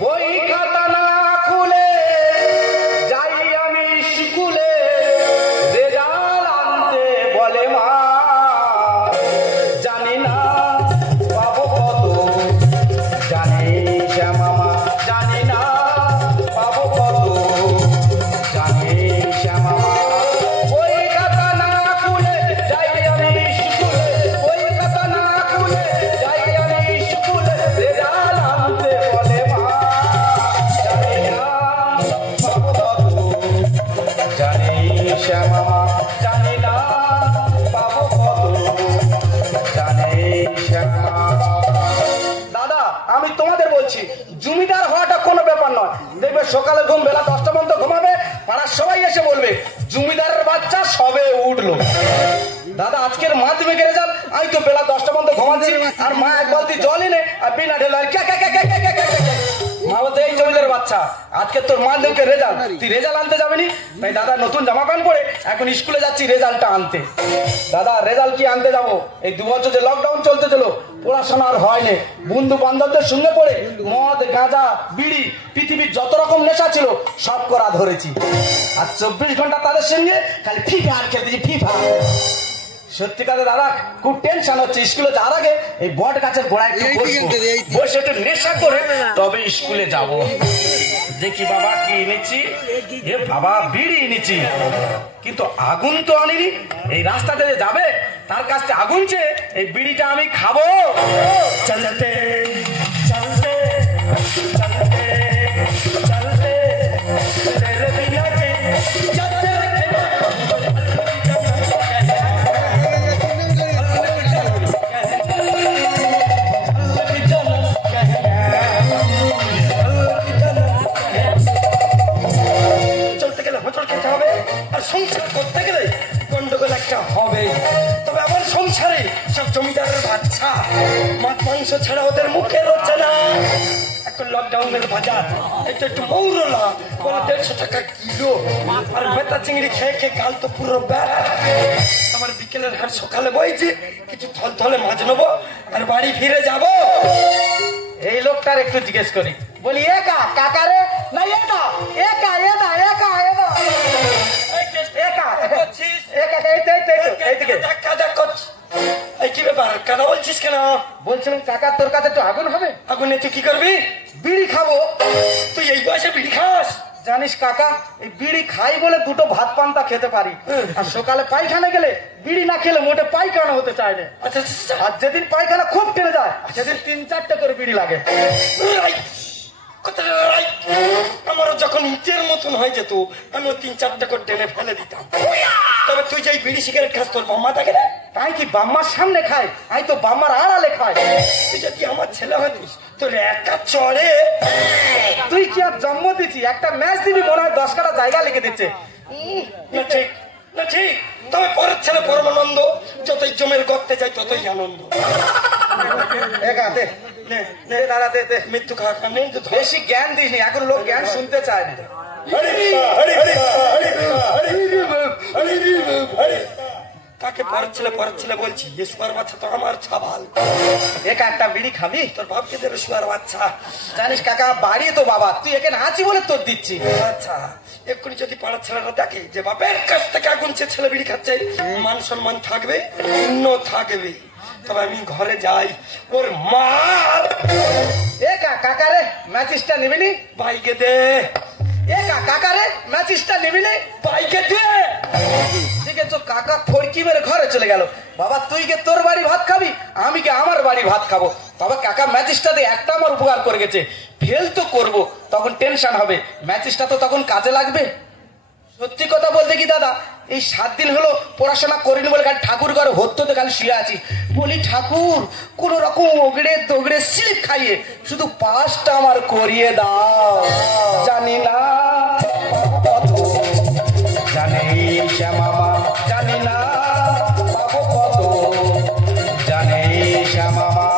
বই খাতা না খুলে যাই আমি স্কুলে, রেজাল্ট আনতে বলে মা, জানি না পাবো কত, জানি শ্যামামা, জানি না পাবো কত, জানি শ্যামামা। বই খাতা না খুলে যাই আমি স্কুলে, বই খাতা না খুলে যাই আমি স্কুলে, রেজাল্ট আনতে বলে মা, জানি না পাবো কত, জানি শ্যামামা, জানি না পাবো কত, জানি শ্যামামা। দাদা আমি তোমাদের বলছি, জমিদার হওয়াটা কোনো ব্যাপার নয়। দেখবে সকালে ঘুম বেলা 10টা পর্যন্ত ঘুমাবে, পাড়ার সবাই এসে বলবে জমিদারের বাচ্চা সবে উঠলো। দাদা আজকের মাধ্যমিকের রেজাল্ট, আমি তো বেলা 10টা পর্যন্ত ঘুমাচ্ছি, আর মা এক বালতি জল এনে আর বিনা ঢেলে মা বলতে এই জমিদারের বাচ্চা আজকে তোর মাধ্যমিকের রেজাল্ট, তুই রেজাল্ট আনতে যাবি? তাই দাদা নতুন জামা প্যান্ট পরে এখন স্কুলে যাচ্ছি রেজাল্টটা আনতে। দাদা রেজাল্ট কি আনতে যাবো? এই 2 বছর যে লকডাউন চলতে চলো, পড়াশোনা আর হয়নি, বন্ধু বান্ধবদের সঙ্গে পড়ে মদ গাঁজা বিড়ি পৃথিবীর যত রকম নেশা ছিল সব করা ধরেছি, আর 24 ঘন্টা তাদের সঙ্গে খালি ফিফা আর খেলতেছি ফিফা। সত্যি কথা দাদা খুব টেনশন হচ্ছে, স্কুলে যাওয়ার আগে এই বট গাছের গোড়ায় একটু বসে একটু নেশা করে তবে স্কুলে যাব। দেখি বাবা কি এনেছি, এ বাবা বিড়ি এনেছি, কিন্তু আগুন তো আনিনি। এই রাস্তাতে যে যাবে তার কাছ থেকে আগুন চেয়ে এই বিড়িটা আমি খাবো। চলতে চলতে চলতে চলতে তেরে বিনা কে চলতে গেলে হোঁচট খেতে হবে, আর সংসার করতে গেলে গন্ডগোল একটা হবে। তবে আমার সংসারে সব জমিদারের বাচ্চা, মাছ মাংস ছাড়া ওদের মুখে রচ্ছে না। এখন লকডাউনের বাজার একটু একটু মৌরলা বলে 150 টাকা কিলো, আর বেতা চিংড়ি খেয়ে খেয়ে গাল তো পুরো আমার বিকেলের হাট সকালে বইছি, কিছু থলে মাছ নেবো আর বাড়ি ফিরে যাব। এই লোকটার একটু জিজ্ঞেস করি, বলি একা কাকারে না একা একা একা একা একা একা এইদিকে কি ব্যাপার কাকা বলছিস কেন? বলছিলাম কাকা তোর কাছে একটু আগুন হবে। আগুনে তুই কি করবি? বিড়ি খাবো। তুই এই বয়সে বিড়ি খাস? জানিস কাকা এই বিড়ি খাই বলে 2টো ভাত পান্তা খেতে পারি, আর সকালে পায়খানা গেলে বিড়ি না খেলে মোটে পায়খানা হতে চায় না। আর যেদিন পায়খানা খুব টেনে যায় সেদিন 3-4টে করে বিড়ি লাগে। আমারও যখন ইটের মতন হয়ে যেত আমিও 3-4টে করে টেনে ফেলে দিতাম। তবে তুই যে বিড়ি সিগারেট খাস তোর বাম্মা থাকে না? তাই কি বাম্মার সামনে খায়? আমি তো বাম্মার আড়ালে খাই। তুই যদি আমার ছেলে হতিস তোর একা চড়ে। তুই কি আর জন্ম দিচ্ছি? একটা ম্যাচ দিবি মনে হয় 10 কাটা জায়গা লিখে দিচ্ছে। না ঠিক না ঠিক, তবে পরের ছেলে পরমানন্দ, যতই জমের গর্তে যায় ততই আনন্দ। মৃত্যু খাওয়া বেশি জ্ঞান দিসনি, এখন লোক জ্ঞান শুনতে চায় না। কাকে পরের ছেলে বলছি? শুয়ার বাচ্চা তো আমার ছাবাল। একা একটা বিড়ি খাবি? তোর বাপকে দেবে শুয়ার বাচ্চা। জানিস কাকা বাড়ি তো বাবা, তুই এখানে আছি বলে তোর দিচ্ছি। আচ্ছা এক্ষুনি যদি পাড়ার ছেলেরা দেখে যে বাপের কাছ থেকে আগুন ছেলে বিড়ি খাচ্ছে, মান সম্মান থাকবে? থাকবে। তবে আমি ঘরে যাই, ওর মা একা কাকারে ম্যাচিসটা নিবিনি? বাইকে দে। একা কাকারে ম্যাচিসটা নিবিনি? বাইকে দে। তো কাকা ফড়কি মেরে ঘরে চলে গেল। বাবা তুই কে তোর বাড়ি ভাত খাবি, আমি কে আমার বাড়ি ভাত খাবো। তবে কাকা ম্যাচিসটা দিয়ে একটা আমার উপকার করে গেছে, ফেল তো করবো তখন টেনশন হবে, ম্যাচিসটা তো তখন কাজে লাগবে। সত্যি কথা বলতে কি দাদা এই 7 দিন হলো পড়াশোনা করিনি বলে খালি ঠাকুর ঘরে হত্যতে খালি শুয়ে আছি। বলি ঠাকুর কোন রকম ওগড়ে দোগড়ে স্লিপ খাইয়ে শুধু পাসটা আমার করিয়ে দাও। জানি না জানি শ্যামামা, জানি না পাবো কত, জানি শ্যামামা।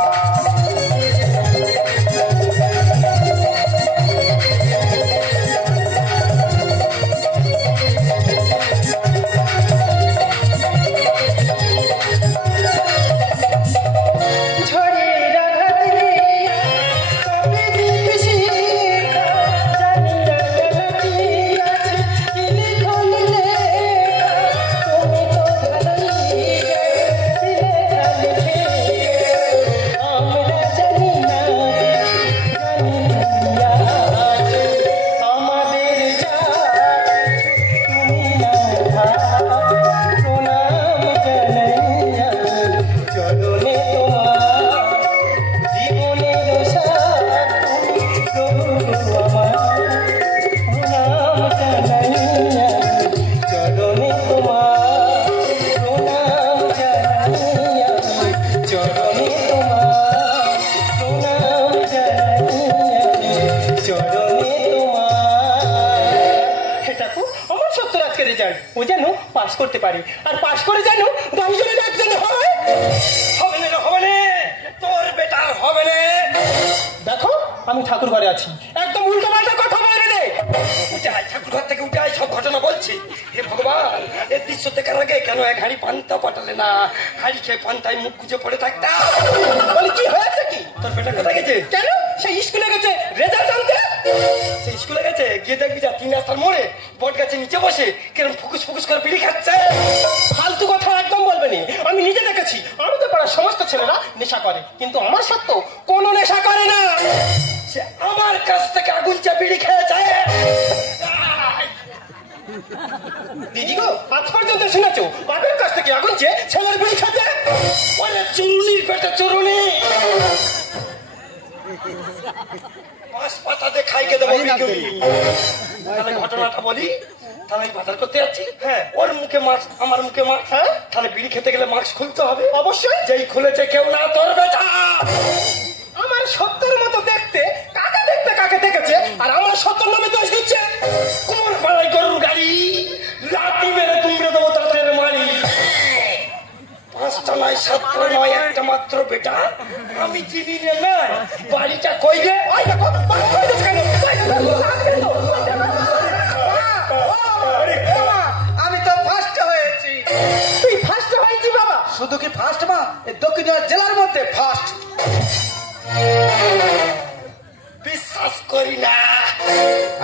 পাস করতে পারি, আর পাস করে জানো 10 জনের একজন হয়। হবে না, হবে না, তোর বেটার হবে না। দেখো আমি ঠাকুর ঘরে আছি, একদম উল্টো পাল্টা কথা বলবে রে। উঠে আয়, ঠাকুর ঘর থেকে উঠে আয়, সব ঘটনা বলছি। হে ভগবান, এর দৃশ্য দেখার আগে কেন এক হাঁড়ি পান্তা পাঠালে না? হাঁড়ি খেয়ে পান্তায় মুখ গুজে পড়ে থাকতাম। বলি কি হয়েছে কি? তোর বেটা কোথায় গেছে? কেন? সেই স্কুলে গেছে রেজাল্ট আনতে। সে স্কুলে গেছে, গিয়ে দেখবি যা 3 রাস্তার মোড়ে বট গাছে নিচে বসে কিরম ফুকুস ফুকুস করে বিড়ি খাচ্ছে। ফালতু কথা একদম বলবে না, আমি নিজে দেখেছি। আমাদের পাড়ার সমস্ত ছেলেরা নেশা করে, কিন্তু আমার সত্ত্বেও কোনো নেশা করে না। সে আমার কাছ থেকে আগুন চা বিড়ি খেয়েছে। দিদি গো, আজ পর্যন্ত শুনেছো বাপের কাছ থেকে আগুন চেয়ে ছেলের বিড়ি খেতে? ওরে চুরুনির পেটে চুরুনি, মাছ পাতাতে খাইকে দেবো বিক্রি। তাহলে ঘটনাটা বলি, তাহলে আমি বাজার করতে যাচ্ছি। হ্যাঁ। ওর মুখে মাছ, আমার মুখে মাছ। হ্যাঁ। তাহলে বিড়ি খেতে গেলে মাস্ক খুলতে হবে। অবশ্যই। যেই খুলেছে কেউ না তোর বেটা। আমার সত্যের মতো দেখতে কাকে দেখেছে, আর আমার সত্যের নামে দোষ দিচ্ছে। কোন পাড়ায় গরুর গাড়ি, লাঠি মেরে তুমড়ে দেবো তাদের মারি। 5টা নয় 7টা নয়, একটা মাত্র বেটা। আমি চিনি না বাড়িটা কই রে? ওই দেখো, বাপ কই দিচ্ছে কেন? ওই দেখো, আমি তো ফার্স্ট হয়েছি। তুই ফার্স্ট হয়েছি বাবা? শুধু কি ফার্স্ট মা, এই দক্ষিণ জেলার মধ্যে ফার্স্ট। বিশ্বাস করি না।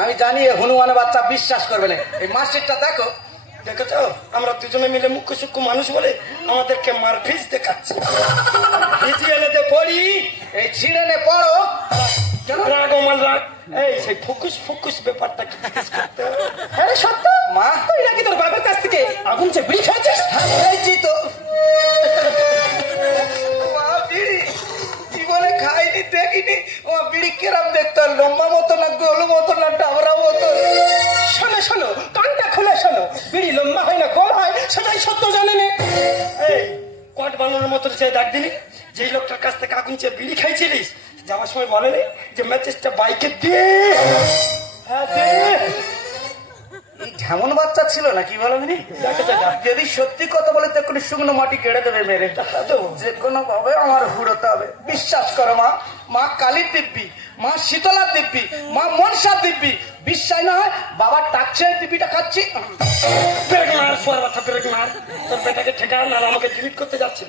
আমি জানি হনুমানের বাচ্চা বিশ্বাস করবে না। এই মার্কশিটটা দেখো। দেখেছ, আমরা দুজনে মিলে মুখ্য সূক্ষ্ম মানুষ বলে আমাদেরকে মারফিস দেখাচ্ছে। ভিজিএলএতে পড়ি, এই ছিঁড়ে পড়ো। রাগ ও মান রাগ। এই সেই ফুকুস ফুকুস ব্যাপারটা কি জিজ্ঞেস করতে হবে? হ্যাঁ সত্য মা, তুই নাকি তোর বাবার কাছ থেকে আগুন চেয়ে বিড়ি খেয়েছিস? হ্যাঁ হয়েছি তো। মা, বিড়ি জীবনে খাইনি, দেখিনি। ও বিড়ি কিরম দেখতো? লম্বা মতো না, গোল মতো না, ডাবরা মতো? শোনো শোনো, কানটা খুলে শোনো, বিড়ি লম্বা হয় না গোল হয় সেটাই সত্য জানে না। এই কট বানানোর মতো সে ডাক দিলি, যেই লোকটার কাছ থেকে আগুন চেয়ে বিড়ি খাইছিলিস, যাওয়ার সময় বলেনি যে ম্যাচেসটা বাইকে দে? হ্যাঁ দে। এই ঝামন বাচ্চা ছিল না কি বলো দিনি? যদি সত্যি কথা বলে তো কোনো শুকনো মাটি কেড়ে দেবে মেরে। যে কোনো ভাবে আমার হুড়োতে হবে। বিশ্বাস করো মা, মা কালীর দিব্যি, মা শীতলার দিব্যি, মা মনসার দিব্যি। বিশ্বাস না হয় বাবার টাকছেন দিব্যিটা খাচ্ছি। ব্রেক মার, সোয়ার বাচ্চা ব্রেক মার। তোর বেটাকে ঠেকা, না আমাকে ডিলিট করতে যাচ্ছিল।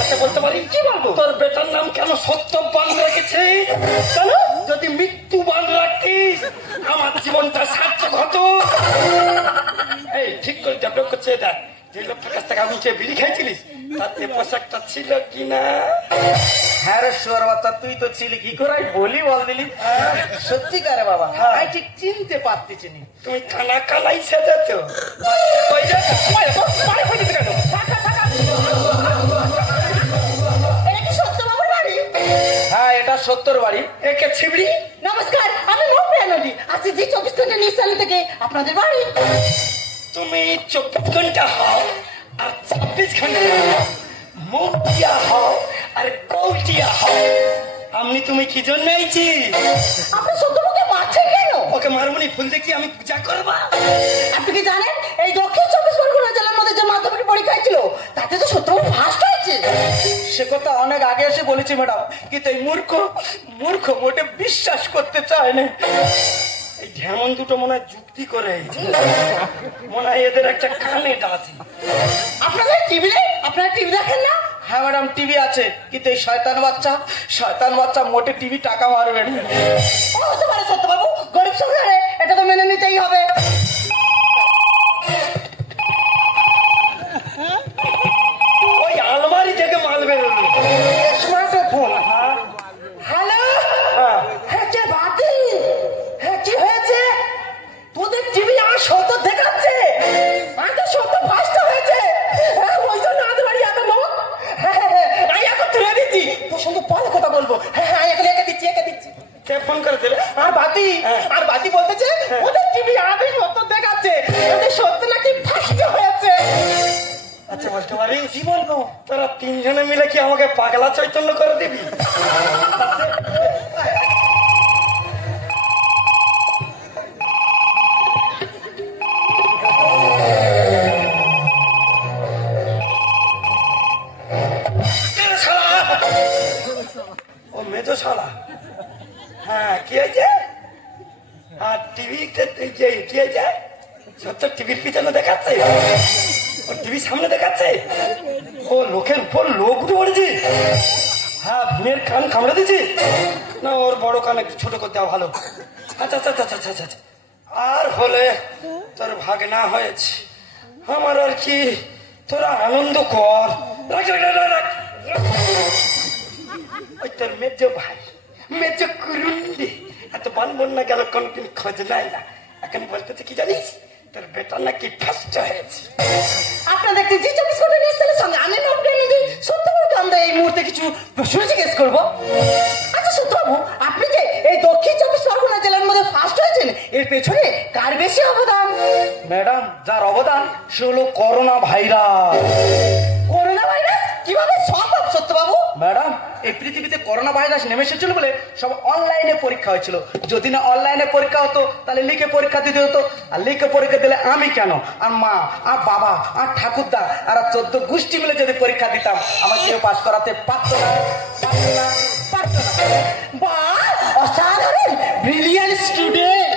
আচ্ছা বলতে পারি কি বলবো? তোর বেটার নাম কেন সত্যবান রেখেছে? কেন? যদি মৃত্যুবান রাখিস আমার জীবনটা সার্থক হতো। এই ঠিক করে ডেভেলপ করছে এটা। যে লোকটার কাছ থেকে আগুন চেয়ে বিড়ি খাইছিলিস তাতে পোশাকটা ছিল কিনা? হ্যাঁ রে শুয়ার বাচ্চা, তুই তো ছিলি। কি করে বলি বল দিলি? সত্যিকারে বাবা, আমি ঠিক চিনতে পারতেছি নি। তুমি কানা কানাই সেজেছ। কই যা? মারে হয়ে যেতে কেন? এটা কি সত্য বাবুর বাড়ি? হ্যাঁ, এটা সত্যর বাড়ি। একে ছিবড়ি। নমস্কার, আমি মৌপ্রিয়া নদী। আজকে যে 24 ঘন্টা নিউজ চ্যানেল থেকে আপনাদের বাড়ি। তুমি 24 ঘন্টা হও আর 26 ঘন্টা হও, মুখিয়া হও আর কৌটিয়া হও। আমি তুমি কি জন্য আইছি? আপনি সত্যমুখে মারছেন কেন? ওকে মারমুনি ফুল দেখি আমি পূজা করবা? আপনি কি জানেন এই দক্ষিণ 24 পরগনা জেলার মধ্যে যে মাধ্যমিক পরীক্ষা ছিল তাতে তো সত্যমুখ ফার্স্ট হয়েছে। সে কথা অনেক আগে এসে বলেছি ম্যাডাম, কিন্তু এই মূর্খ মোটে বিশ্বাস করতে চায় না। এই ঢেমন দুটো মনে হয় যুক্তি করে মনে হয় এদের একটা কানে আছে। আপনাদের টিভি নেই? আপনারা টিভি দেখেন না? হ্যাঁ ম্যাডাম, টিভি আছে, কিন্তু এই শয়তান বাচ্চা মোটে টিভি টাকা মারবে না। ও হতে পারে সত্যবাবু, গরিব সংসারে এটা তো মেনে নিতেই হবে। ওই আলমারি থেকে মাল বেরোলো। স্মার্টফোন। হ্যালো, হ্যাঁ, হ্যাঁ কে বাতি? হ্যাঁ কি হয়েছে? তোদের টিভি আর সত্য দেখাচ্ছে, আর তো সত্য ফার্স্ট হয়েছে। হ্যাঁ, ওই জন্য আমাদের বাড়ি এত লোক। হ্যাঁ, আমি এখন তুলে দিচ্ছি, তোর সঙ্গে পরে কথা বলবো। হ্যাঁ হ্যাঁ, এখন একে দিচ্ছি। কে ফোন করেছিল? আর বাতি বলতেছে ওদের টিভি আগে সত্য দেখাচ্ছে, ওদের সত্য নাকি ফার্স্ট হয়েছে। আচ্ছা বলতে পারি কি বলবো? তোরা 3 জনে মিলে কি আমাকে পাগলা চৈতন্য করে দিবি? আর টিভিতে কি যায় সত্য টিভির পিছনে দেখাচ্ছে, ও টিভির সামনে দেখাচ্ছে, ও লোকের উপর লোক উঠে পড়েছি। হ্যাঁ, মেয়ের কান কামড়ে দিয়েছি না, ওর বড় কান একটু ছোট করে দেওয়া ভালো। আচ্ছা আচ্ছা আচ্ছা আচ্ছা আচ্ছা, আর হলে তোর ভাগ না হয়েছে আমার আর কি, তোরা আনন্দ কর। ওই তোর মেজ ভাই, মেজ কুরুন্ডি এত বানবন না গেল, কোনদিন খোঁজ নাই না, এখন বলতেছে কি জানিস, তোর বেটা নাকি ফার্স্ট হয়েছে। আপনারা দেখতে জি 24 ঘন্টা নিউজ চ্যানেলের সঙ্গে আমি নবী সত্য বলতে আমরা এই মুহূর্তে কিছু প্রশ্ন জিজ্ঞেস করবো। আচ্ছা সত্যবাবু, আপনি যে এই দক্ষিণ 24 পরগনা জেলার মধ্যে ফার্স্ট হয়েছেন, এর পেছনে কার বেশি অবদান? ম্যাডাম, যার অবদান সে হলো করোনা ভাইরাস। করোনা ভাইরাস কিভাবে সম্ভব সত্যবাবু? ম্যাডাম, এই পৃথিবীতে করোনা ভাইরাস নেমে এসেছিল বলে সব অনলাইনে পরীক্ষা হয়েছিল। যদি না অনলাইনে পরীক্ষা হতো তাহলে লিখে পরীক্ষা দিতে হতো, আর লিখে পরীক্ষা দিলে আমি কেন, আর মা, আর বাবা, আর ঠাকুরদা, আর 14 গোষ্ঠী মিলে যদি পরীক্ষা দিতাম, আমার কেউ পাস করাতে পারতো না। বাহ, অসাধারণ, ব্রিলিয়ান্ট স্টুডেন্ট।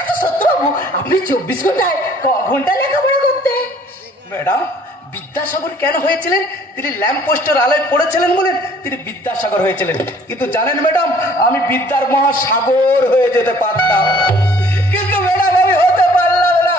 আচ্ছা সত্যবাবু, আপনি 24 ঘন্টায় ক ঘন্টা লেখাপড়া করতে? ম্যাডাম, বিদ্যাসাগর কেন হয়েছিলেন? তিনি ল্যাম্প পোস্টের আলোয় পড়েছিলেন বলে তিনি বিদ্যাসাগর হয়েছিলেন। কিন্তু জানেন ম্যাডাম, আমি বিদ্যার মহাসাগর হয়ে যেতে পারতাম, কিন্তু ম্যাডাম আমি হতে পারলাম না।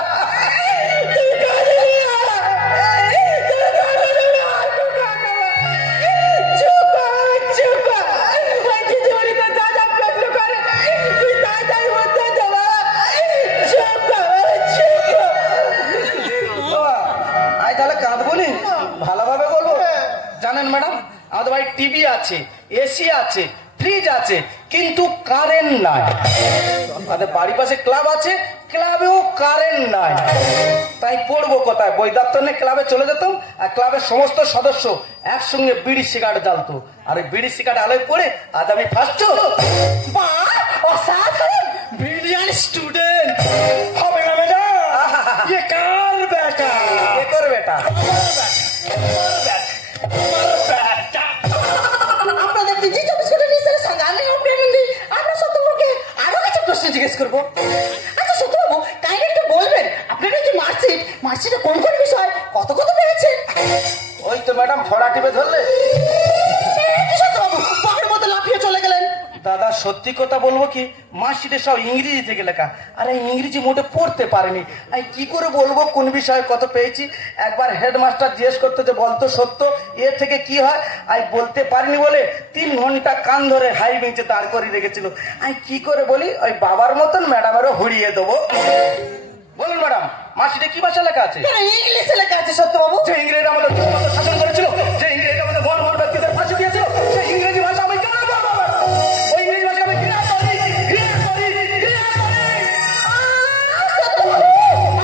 আই তাহলে কাঁদবো নি, ভালোভাবে বলবো। জানেন ম্যাডাম, আমাদের বাড়ি টিভি আছে, এসি আছে, ফ্রিজ আছে, কিন্তু কারেন্ট নাই। আমাদের বাড়ির পাশে ক্লাব আছে, ক্লাবেও কারেন্ট নাই। তাই পড়বো কোথায়? বই দপ্তর নিয়ে ক্লাবে চলে যেতাম, আর ক্লাবের সমস্ত সদস্য একসঙ্গে বিড়ি সিগারেট জ্বালতো, আর ওই বিড়ি সিগারেট আলোয় পড়ে আজ আমি ফার্স্ট। বাহ, অসাধারণ, ব্রিলিয়ান্ট স্টুডেন্ট। হবে না ম্যাডাম, ये কার বেটা, এ কর বেটা, আপনারা দেখতে জি 24 ঘন্টা নিউজ চ্যানেলের সঙ্গে আমি নবী। আমরা সত্যবাবুকে আরো কিছু প্রশ্ন জিজ্ঞেস করবো। আচ্ছা সত্যবাবু, কাইন্ডলি একটু বলবেন আপনার এই যে মার্কশিটে কোন কোন বিষয় কত কত পেয়েছেন? ওই তো ম্যাডাম ফড়া টিপে ধরলে। সত্যবাবু পাহাড়ের মতো লাফিয়ে চলে গেলেন। দাদা সত্যি কথা বলবো কি, মার্কশিটে সব ইংরেজি থেকে লেখা, আরে ইংরেজি মোটে পড়তে পারেনি। আমি কি করে বলবো কোন বিষয়ে কত পেয়েছি? একবার হেডমাস্টার জিজ্ঞেস করতে যে বলতো সত্য এর থেকে কি হয়, আমি বলতে পারিনি বলে 3 ঘন্টা কান ধরে হাই বেঞ্চে দাঁড় করে রেখেছিল। আমি কি করে বলি, ওই বাবার মতন ম্যাডামেরও হরিয়ে দেবো। বলুন ম্যাডাম, মার্কশিটে কি ভাষা লেখা আছে? ইংলিশে লেখা আছে সত্যবাবু। যে ইংরেজি আমাদের শাসন করেছিল, যে ইংরেজি আমাদের বড় বড় ব্যক্তিদের ফাঁসি দিয়েছিল, সেই ইংরেজি ভাষা আমি কেন বলবো? ওই ইংরেজি ভাষা আমি ঘৃণা করি, ঘৃণা করি, ঘৃণা করি।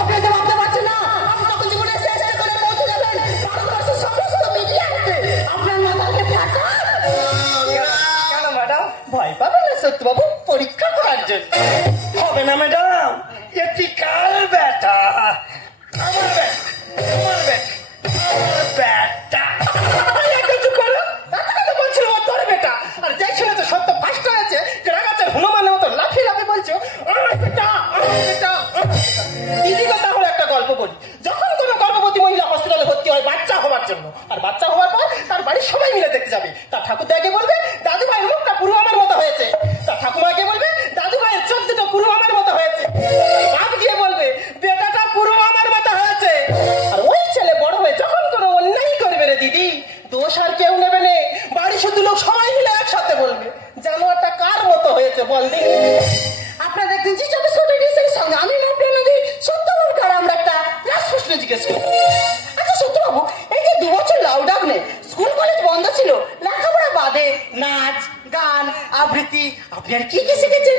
আপনি তো ভাবতে পারছেন না, আপনি যখন জীবনের শেষ করে পৌঁছে যাবেন, ভারতবর্ষের সমস্ত মিডিয়াতে আপনার মাথাকে ফেটা। কেন ম্যাডাম? ভয় পাবেন না সত্যবাবু, পরীক্ষা করার জন্য। হবে না ম্যাডাম, এটি কাল বেটা, আমার বেটা, আমার বেটা, আমার বেটা। যখন কোনো গর্ভবতী মহিলা হসপিটালে ভর্তি হয় বাচ্চা হওয়ার জন্য, আর বাচ্চা হওয়ার পর তার বাড়ির সবাই মিলে দেখতে যাবে, তার ঠাকুরদাকে বলবে দাদু ভাইয়ের মুখটা পুরো আমার মতো হয়েছে, তার ঠাকুমাকে বলবে দাদু ভাইয়ের চোখ দুটো পুরো আমার মতো হয়েছে, বাপ গিয়ে বলবে বেটাটা পুরো আমার মতো হয়েছে। আর ওই ছেলে বড় হয়ে যখন কোনো অন্যায় করবে রে দিদি, দোষ আর কেউ নেবে না, বাড়ি শুধু লোক সবাই মিলে একসাথে বলবে জানোয়ারটা কার মতো হয়েছে বল দিদি। আপনারা দেখছেন জি 24 ঘন্টা নিউজের সঙ্গে আমি নবী। সত্যবাবুকে আমরা একটা লাস্ট প্রশ্ন জিজ্ঞেস করবো। আচ্ছা সত্যবাবু, এই যে 2 বছর লকডাউনে স্কুল কলেজ বন্ধ ছিল, লেখাপড়া বাদে নাচ গান আবৃত্তি আপনি আর কি কি শিখেছেন?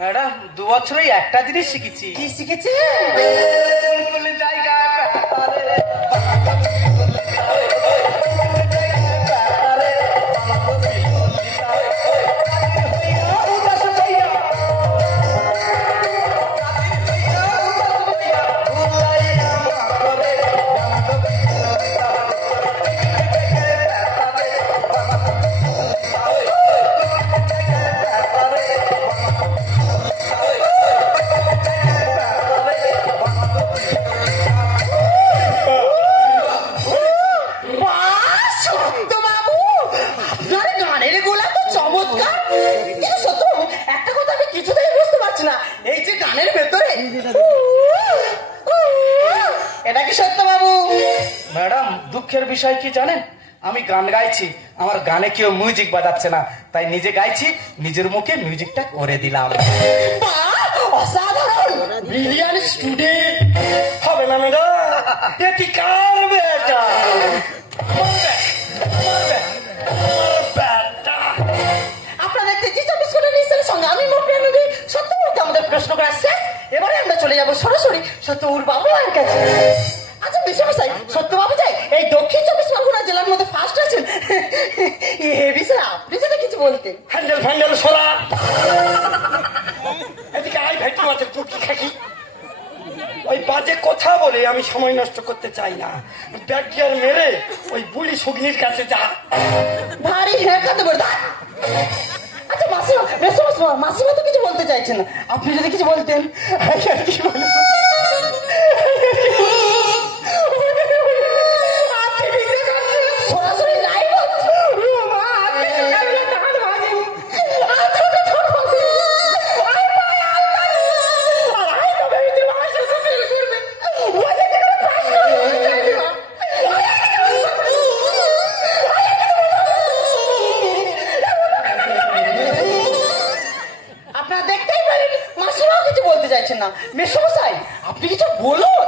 ম্যাডাম 2 বছরেই একটা জিনিস শিখেছি। কি শিখেছেন? জায়গা পাচ্ছি না, এই যে গানের ভেতরে এটা কি সত্য বাবু? ম্যাডাম দুঃখের বিষয় কি জানেন, আমি গান গাইছি, আমার গানে কেউ মিউজিক বাজাচ্ছে না, তাই নিজে গাইছি, নিজের মুখে মিউজিকটা করে দিলাম। অসাধারণ, ব্রিলিয়ান্ট স্টুডেন্ট হবে না ম্যাডাম, এটি কার বেটা? আপনারা দেখতে জি 24 ঘন্টা নিশ্চয় সঙ্গে আমি মোটের নদী সত্য বলতে আমাদের প্রশ্ন করা শেষ। এবারে আমরা চলে যাবো সরাসরি সত্যুর বাবু মায়ের কাছে। আচ্ছা বিষয় সত্য বাবু যাই এই দক্ষিণ 24 পরগনা জেলার মধ্যে ফার্স্ট আছেন, এ বিষয়ে আপনি যদি কিছু বলতেন। হ্যান্ডেল ফ্যান্ডেল সরা, এদিকে আই ভেটি মাছের পুটকি খাকি। ওই বাজে কথা বলে আমি সময় নষ্ট করতে চাই না, ব্যাট গিয়ার মেরে ওই বুড়ি সুগনির কাছে যা। ভারী হ্যাঁ খাতে বলতে। আচ্ছা মাসিমা, মাসিমা তো কিছু বলতে চাইছেন না, আপনি যদি কিছু বলতেন। কি বলবো? সরাসরি লাইভ হচ্ছে। আপনারা দেখতেই পারেন মাসিমাও কিছু বলতে চাইছেন না। মেসমশাই আপনি কিছু বলুন।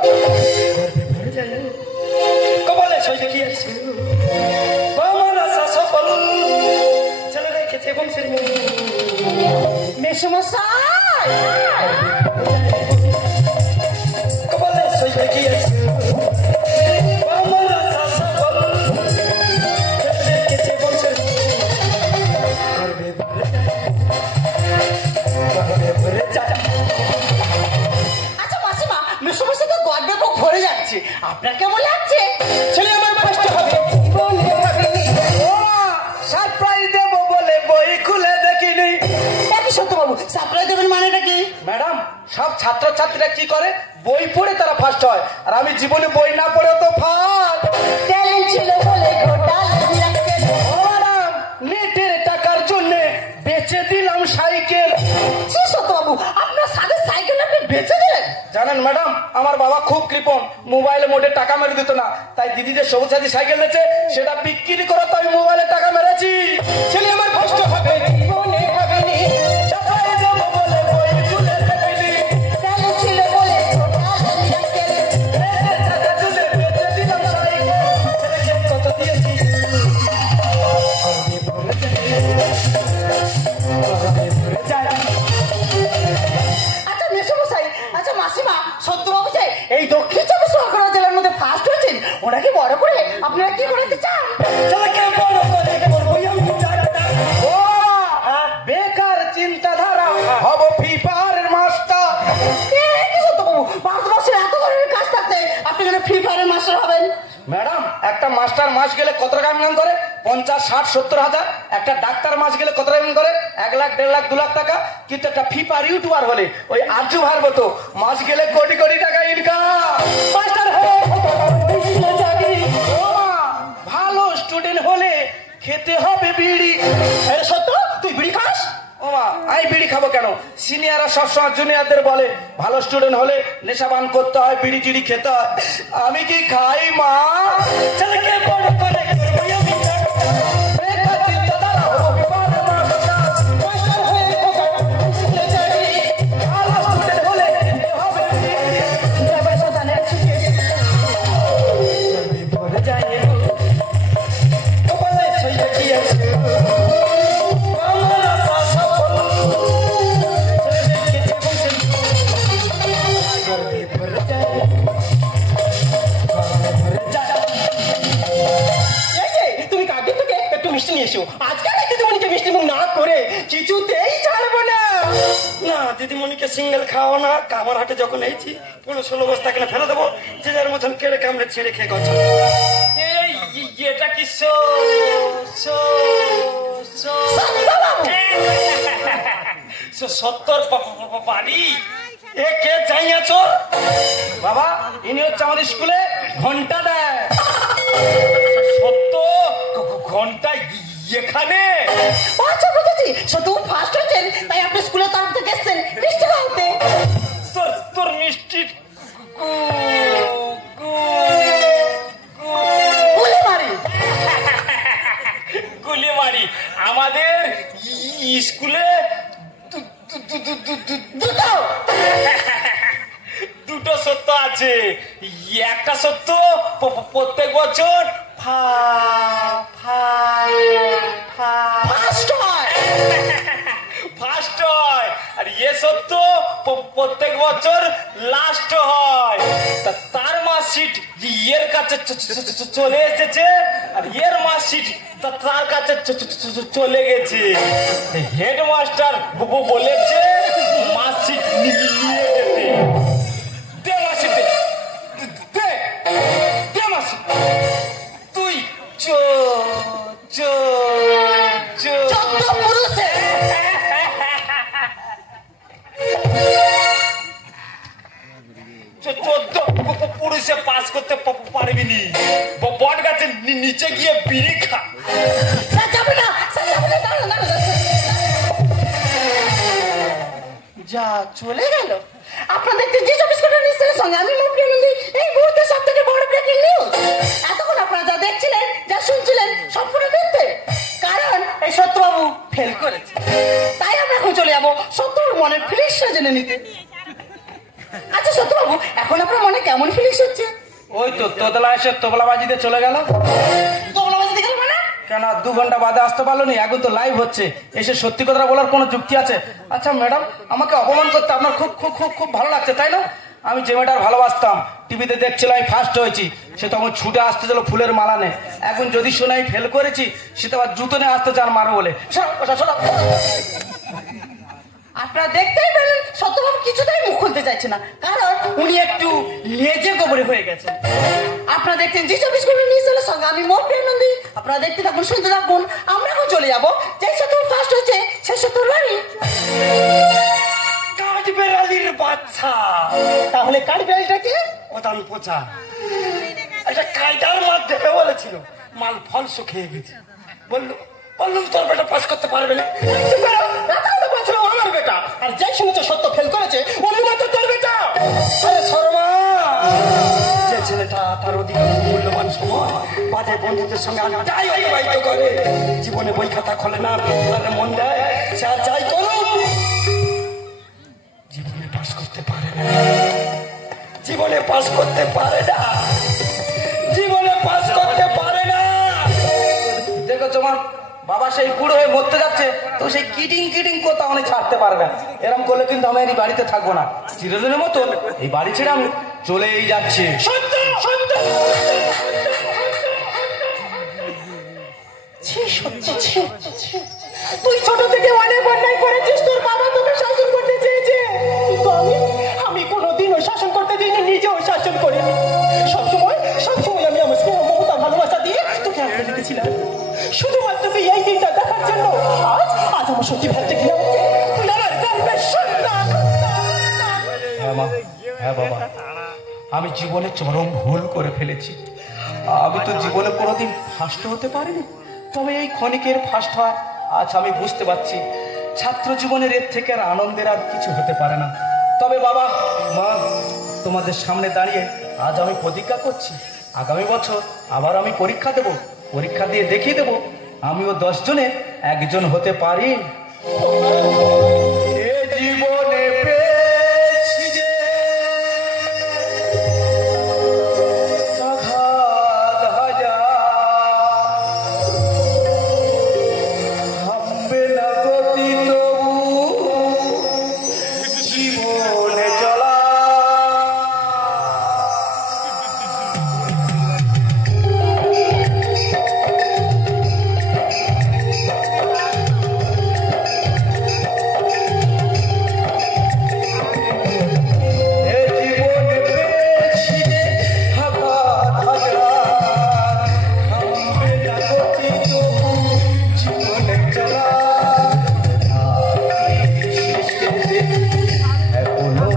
কপালে সইতে কি আছে? বাবার আশা সফল, ছেলে রেখেছে বংশের মুখ। মেসমশাই কপালে সইতে কি আছে? বাবার আশা সফল, ছেলে রেখেছে বংশের মুখ। আচ্ছা মাসিমা, মেসমশাই তো গর্বে বুক ভরে যাচ্ছে, আপনার কেমন লাগছে? ছেলে আমার ফার্স্ট হবে বলে ভাবিনি। সারপ্রাইজ দেবো বলে বই খুলে দেখিনি। একই সত্য বাবু, সারপ্রাইজ দেবেন মানেটা কি? ম্যাডাম সব ছাত্রছাত্রীরা কি করে, বই পড়ে তারা ফার্স্ট হয়, আর আমি জীবনে বই না পড়েও তো ফার্স্ট। ট্যালেন্ট ছিল বলে ঘোটালা দিলেন। ও ম্যাডাম নেটের টাকার জন্য বেচে দিলাম সাইকেল। সে সত্য বাবু, আপনার সাথে সাইকেল আপনি বেচে দিলেন? জানেন ম্যাডাম আমার বাবা খুব কৃপণ, মোবাইলে মোটে টাকা মেরে দিত না, তাই দিদি যে সবুজ সাথী সাইকেল দিয়েছে সেটা বিক্রি করে তো আমি মোবাইলে টাকা মেরেছি। ছেলে আমার কষ্ট হবে বলে ভাবিনি। সারপ্রাইজ দেবো বলে বই খুলে দেখিনি। ট্যালেন্ট ছিল বলে ঘোটালা দিলেন। নেটের টাকার জন্য বেচে দিলাম সাইকেল। ছেলেকে কত দিয়েছি আচ্ছা মেসমশাই, আচ্ছা মাসিমা, সত্যবাবু চাই এই দক্ষিণ 24 পরগনা জেলার মধ্যে ফার্স্ট হয়েছেন, ওনাকে বড় করে আপনারা কি করাতে চান? ছেলেকে বড় করে করবই আমি ডাক্তার। ও বেকার চিন্তাধারা, হব ফিফার মাস্টার। কি সত্যবাবু, ভারতবর্ষের এত ধরনের কাজ থাকতে আপনি কেন ফ্রি ফায়ারের মাস্টার হবেন? ম্যাডাম একটা মাস্টার মাস গেলে কত টাকা ইনকাম করে? 50, 60, 70 হাজার। একটা ডাক্তার মাস গেলে কত টাকা ইনকাম করে? 1 লাখ, 1.5 লাখ, 2 লাখ টাকা। কিন্তু একটা ফিফার ইউটিউবার হলে ওই আর্য ভার মতো মাস গেলে কোটি কোটি টাকা ইনকাম। মাস্টার হয়ে ভালো স্টুডেন্ট হলে খেতে হবে বিড়ি। আরে সত্য, তুই বিড়ি খাস? ও মা, আমি বিড়ি খাবো কেন? সিনিয়ররা সবসময় জুনিয়রদের বলে ভালো স্টুডেন্ট হলে নেশাবান করতে হয়, বিড়ি টিড়ি খেতে হয়। আমি কি খাই মা? ছেলেকে বড় করে করবই আমি ডাক্তার। বেকার চিন্তাধারা, হব ফিফার মাস্টার। মাস্টার হয়ে স্কুলে যাই, ভালো স্টুডেন্ট হলে খেতে হবে বিড়ি। যাবে সন্তানের ছুটে। ভরে যায় কপালে সইতে কি আছে? বাবার আশা সফল, ছেলে রেখেছে বংশের মুখ। গর্বে ভরে যায়, গর্বে ভরে যায়। এই যে, তুমি কাকে থেকে একটু মিষ্টি নিয়ে এসো, আজকাল দিদিমণিকে মিষ্টি মুখ না করে কিছুতেই ছাড়বো না। না দিদিমণিকে সিঙ্গেল খাওয়া না, কামার হাটে যখন এইছি 15-16 বস্তা কিনে ফেলে দেবো, যে যার মতন কেড়ে কামড়ে ছেড়ে খেয়ে গেছে। এটা কি সত্তর বাড়ি এ কে যাইয়াছ? বাবা ইনি হচ্ছে আমাদের স্কুলে ঘন্টা দেয়। সত্য ঘন্টা এখানে? আচ্ছা বুঝেছি, শুধু ফার্স্ট হয়েছেন তাই আপনি স্কুলের তরফ থেকে এসেছেন, মিষ্টি খাও দুটো দুটো সত্য আছে। একটা সত্য প্রত্যেক বছর ফার্স্ট হয়। ফার্স্ট হয়, আর ইয়ে সত্য প্রত্যেক বছর লাস্ট হয়। তার মার্কশিট ইয়ের কাছে চলে এসেছে, আর ইয়ের মার্কশিট তার কাছে চলে গেছে। হেডমাস্টার বলেছে মার্কশিট নিয়ে যেতে। দে মার্কশিট, দে মার্কশিট। তুই পুরুষে পাস করতে পারবি নি। বট গাছে নিচে গিয়ে বিড়ি খা। যা চলে গেল। আপনাদের যে 24 ঘন্টা নিশ্চয়ের সঙ্গে আমি মুখ্যমন্ত্রী এই মুহূর্তে সব থেকে বড় ব্রেকিং নিউজ। এতক্ষণ আপনারা যা দেখছিলেন, যা শুনছিলেন, সম্পূর্ণ দেখতে। কারণ এই সত্যবাবু ফেল করেছে, তাই আমরা এখন চলে যাবো সত্যবাবুর মনের ফিলিংসটা জেনে নিতে। আচ্ছা সত্যবাবু, এখন আপনার মনে কেমন ফিলিংস হচ্ছে? ওই তো তোতলা এসে তোবলাবাজিতে চলে গেল। তোবলাবাজিতে গেল মানে? কেন 2 ঘন্টা বাদে আসতে পারলো নি? এখন তো লাইভ হচ্ছে, এসে সত্যি কথা বলার কোনো যুক্তি আছে? আচ্ছা ম্যাডাম, আমাকে অপমান করতে আপনার খুব খুব খুব খুব ভালো লাগছে তাই না? আমি যে মেয়েটার ভালোবাসতাম, টিভিতে দেখছিলাম আমি ফার্স্ট হয়েছি, সে তখন ছুটে আসতে ছিল ফুলের মালা নে। এখন যদি শুনে আমি ফেল করেছি, সে তো আবার জুতো নিয়ে আসতে চান মারো বলে। আপনারা দেখতেই পেলেন সত্যবাবু কিছুতেই মুখ খুলতে চাইছে না, কারণ উনি একটু লেজে গোবরে হয়ে গেছেন। আপনারা দেখছেন জি 24 ঘন্টা নিউজের সঙ্গে আমি মৌপ্রিয়া নন্দী। আপনারা দেখতে থাকুন, শুনতে থাকুন। আমরা এখন চলে যাবো যে সত্যবাবু ফার্স্ট হয়েছে সে সত্যবাবু। কাঠবেড়ালির বাচ্চা। তাহলে কাঠবেড়ালিটা কি? প্রধান পোচা। একটা কায়দার মাধ্যমে বলেছিল মাল ফল শুকিয়ে গেছে। বললুম তোর বেটা পাস করতে পারবে না। আমার বেটা, আর যাই শুনেছে সত্য ফেল করেছে উনি মাত্র তোর বেটা। আরে শর্মা, যে ছেলেটা তার অধিক মূল্যবান সময় বাজে বন্ধুদের সঙ্গে আড্ডায় অতিবাহিত করে, জীবনে বই খাতা খোলে না, পেপারে মন দেয়, সে আর যাই করুক জীবনে পাস করতে পারে না। জীবনে পাস করতে পারে না। জীবনে পাস করতে পারে না। দেখো তোমার বাবা সেই বুড়ো হয়ে মরতে যাচ্ছে, তো সেই কিটিং কিটিং কথা অনেক ছাড়তে পারবে না। এরকম করলে কিন্তু আমি এই বাড়িতে থাকবো না। চিরদিনের মতন এই বাড়ি ছেড়ে আমি চলেই যাচ্ছি। সত্য সত্য তুই ছোট থেকে অনেক অন্যায় করেছিস, তোর বাবা তোকে শাসন করতে চেয়েছে, কিন্তু আমি কোনোদিন ওই শাসন করতে দিইনি, নিজেও শাসন করিনি। সবসময় আমি আমার স্নেহ মমতা ভালোবাসা দিয়ে তোকে আঁকড়ে রেখেছিলাম, শুধুমাত্র তুই এই দিনটা দেখার জন্য। আজ আমার সত্যি ভাবতে গেলাম তুই আমার গর্বের সন্তান। হ্যাঁ মা, হ্যাঁ বাবা, আমি জীবনে চরম ভুল করে ফেলেছি। আমি তো জীবনে কোনোদিন ফার্স্ট হতে পারিনি, তবে এই ক্ষণিকের ফার্স্ট হয় আজ আমি বুঝতে পারছি ছাত্র জীবনের এর থেকে আর আনন্দের আর কিছু হতে পারে না। তবে বাবা মা, তোমাদের সামনে দাঁড়িয়ে আজ আমি প্রতিজ্ঞা করছি, আগামী বছর আবার আমি পরীক্ষা দেব, পরীক্ষা দিয়ে দেখিয়ে দেব আমিও 10 জনে একজন হতে পারি। এ জীবনে পেয়েছি যে আঘাত হাজার, থামবে না গতি তবু জীবনে চলা। এখনো